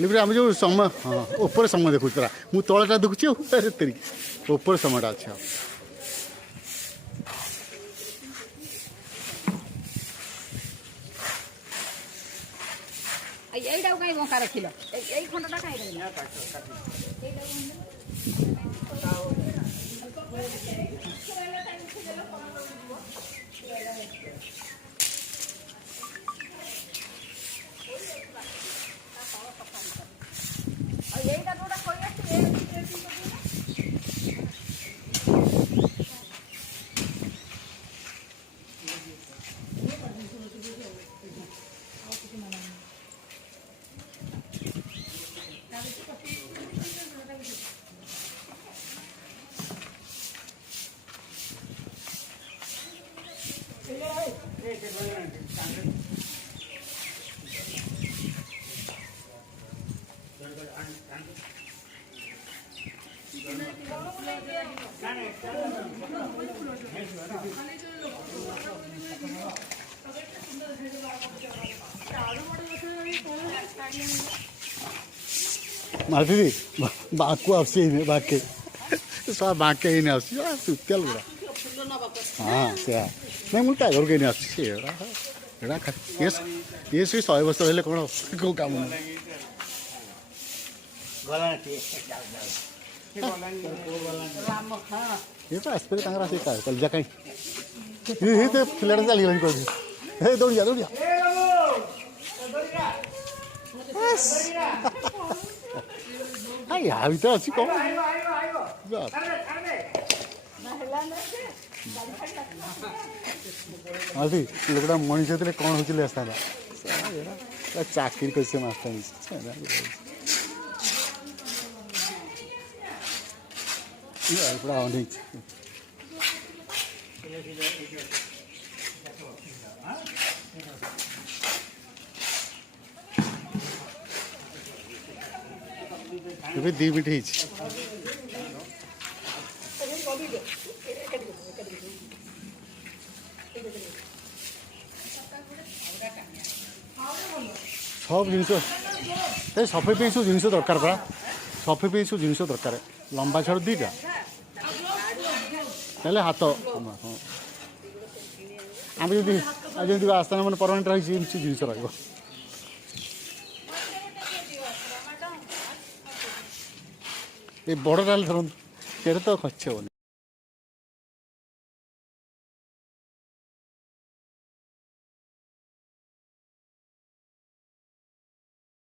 Libre आम जो समय हाँ ऊपर समय देखुँ तरा मु तलटा देखुची ऊपर समयटा अच्छा এইটাও কাই বঁকা রাখিল এই খন্ডটা কাই রাখিল এইটা তোটা কই আসছে माधुरी बाकू आसी बाके सब बाके ही आसी सुतियाल गुड़ा हाँ से नहीं मुझे टाइगर के नहीं आसी ये से 100 वर्ष रहे कौन को काम ये तो एस्पेक्ट तांगरा से का चल जा कहीं ये तो फ्लैट चली गई कोई हे दौड़ जा हाय अभी तो अच्छी कौन अभी लोकटा मनीष कौन हो चाकरी कैसे मास्टर पूरा अनेक ଏବେ 2 ମିନିଟ୍ ହେଇଛି सब जिनस सफे पे सब जिन दरकार पड़ा सफे पे सब जिन दरकार लंबा छड़ 2टा हेल्ले हाथ आम जमी आस्थान मैंने परमानेंट रही जिन ये बड़ा धरत तो खर्च होनी